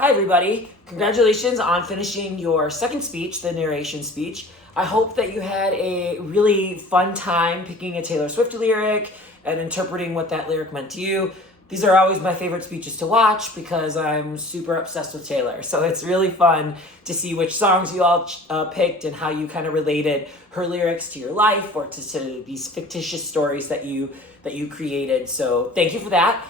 Hi, everybody. Congratulations on finishing your second speech, the narration speech. I hope that you had a really fun time picking a Taylor Swift lyric and interpreting what that lyric meant to you. These are always my favorite speeches to watch because I'm super obsessed with Taylor. So it's really fun to see which songs you all picked and how you kind of related her lyrics to your life or to these fictitious stories that you created. So thank you for that.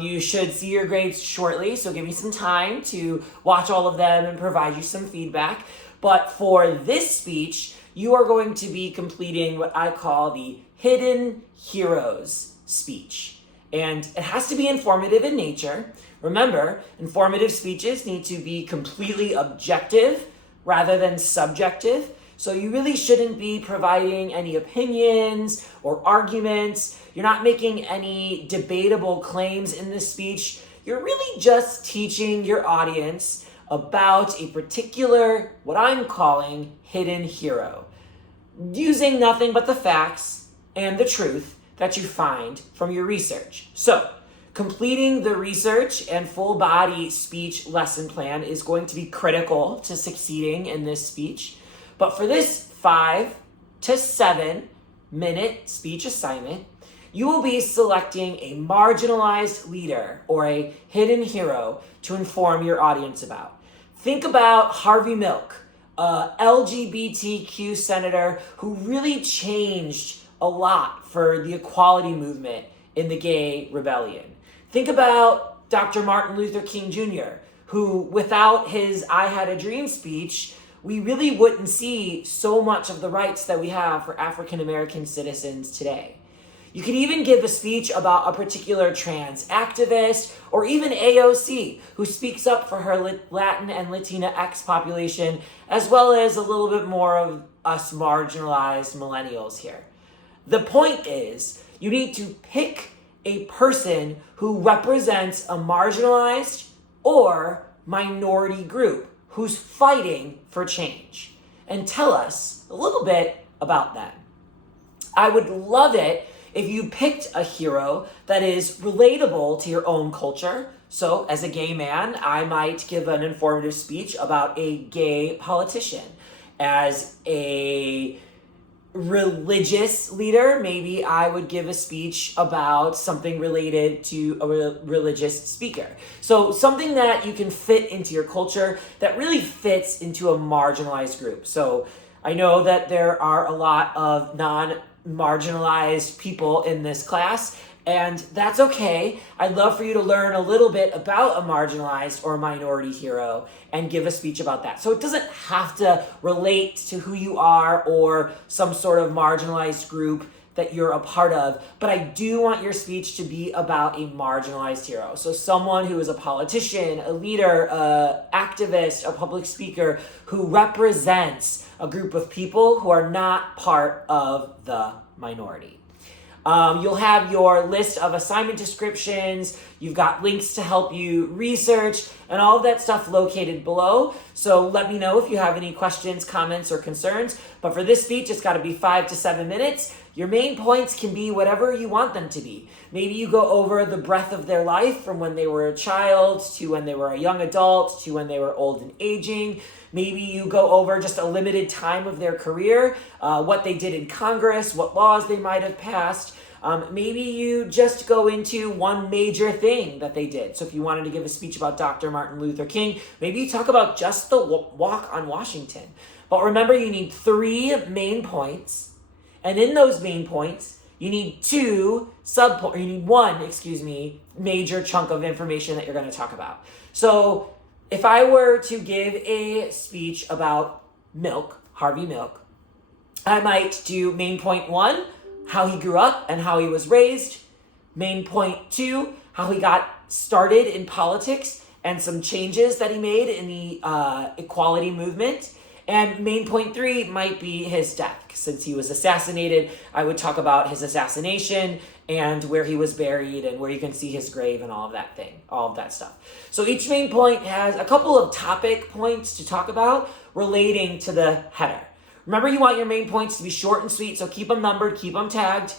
You should see your grades shortly, so give me some time to watch all of them and provide you some feedback. But for this speech, you are going to be completing what I call the Hidden Heroes speech. And it has to be informative in nature. Remember, informative speeches need to be completely objective rather than subjective. So you really shouldn't be providing any opinions or arguments. You're not making any debatable claims in this speech. You're really just teaching your audience about a particular, what I'm calling, hidden hero, using nothing but the facts and the truth that you find from your research. So, completing the research and full body speech lesson plan is going to be critical to succeeding in this speech. But for this 5 to 7 minute speech assignment, you will be selecting a marginalized leader or a hidden hero to inform your audience about. Think about Harvey Milk, a LGBTQ senator who really changed a lot for the equality movement in the gay rebellion. Think about Dr. Martin Luther King Jr., who without his I Had a Dream speech, we really wouldn't see so much of the rights that we have for African American citizens today. You could even give a speech about a particular trans activist or even AOC, who speaks up for her Latin and Latinx population, as well as a little bit more of us marginalized millennials here. The point is, you need to pick a person who represents a marginalized or minority group who's fighting for change, and tell us a little bit about them. I would love it if you picked a hero that is relatable to your own culture. So as a gay man, I might give an informative speech about a gay politician. As a religious leader, maybe I would give a speech about something related to a religious speaker. So something that you can fit into your culture that really fits into a marginalized group. So I know that there are a lot of non-marginalized people in this class, and that's okay. I'd love for you to learn a little bit about a marginalized or minority hero and give a speech about that. So it doesn't have to relate to who you are or some sort of marginalized group that you're a part of, but I do want your speech to be about a marginalized hero. So someone who is a politician, a leader, an activist, a public speaker who represents a group of people who are not part of the minority. You'll have your list of assignment descriptions. You've got links to help you research and all of that stuff located below. So let me know if you have any questions, comments, or concerns. But for this speech, it's got to be 5 to 7 minutes. Your main points can be whatever you want them to be. Maybe you go over the breadth of their life from when they were a child to when they were a young adult to when they were old and aging. Maybe you go over just a limited time of their career, what they did in Congress, what laws they might have passed. Maybe you just go into one major thing that they did. So if you wanted to give a speech about Dr. Martin Luther King, maybe you talk about just the walk on Washington. But remember, you need 3 main points. And in those main points, you need 1 major chunk of information that you're going to talk about. So if I were to give a speech about Milk, Harvey Milk, I might do main point 1, how he grew up and how he was raised. Main point 2, how he got started in politics and some changes that he made in the equality movement. And main point 3 might be his death. Since he was assassinated, I would talk about his assassination and where he was buried and where you can see his grave and all of that stuff. So each main point has a couple of topic points to talk about relating to the header. Remember, you want your main points to be short and sweet, so keep them numbered, keep them tagged.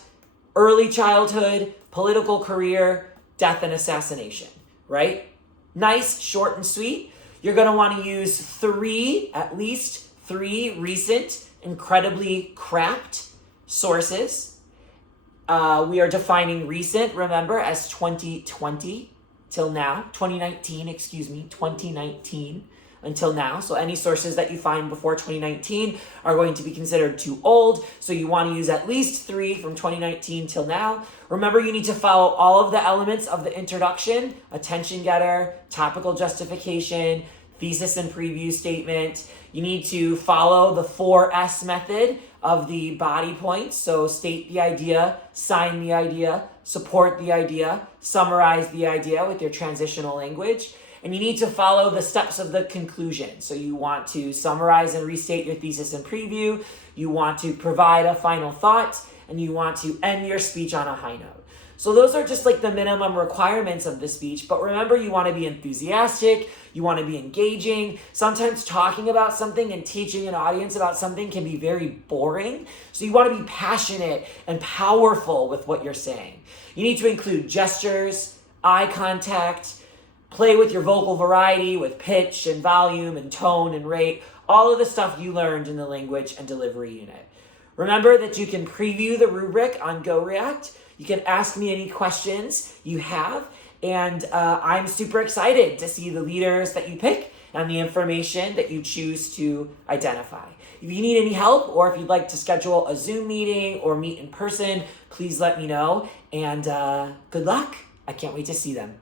Early childhood, political career, death and assassination, right? Nice, short, and sweet. You're going to want to use at least three recent, incredibly cracked sources. We are defining recent, remember, as 2020 till now. 2019 until now. So any sources that you find before 2019 are going to be considered too old. So you want to use at least three from 2019 till now. Remember, you need to follow all of the elements of the introduction: attention getter, topical justification, thesis and preview statement. You need to follow the 4S method of the body points. So state the idea, sign the idea, support the idea, summarize the idea with your transitional language. And you need to follow the steps of the conclusion. So you want to summarize and restate your thesis and preview. You want to provide a final thought, and you want to end your speech on a high note. So those are just like the minimum requirements of the speech. But remember, you want to be enthusiastic. You want to be engaging. Sometimes talking about something and teaching an audience about something can be very boring. So you want to be passionate and powerful with what you're saying. You need to include gestures, eye contact, play with your vocal variety with pitch and volume and tone and rate, all of the stuff you learned in the language and delivery unit. Remember that you can preview the rubric on GoReact. You can ask me any questions you have, and I'm super excited to see the leaders that you pick and the information that you choose to identify. If you need any help, or if you'd like to schedule a Zoom meeting or meet in person, please let me know, and good luck. I can't wait to see them.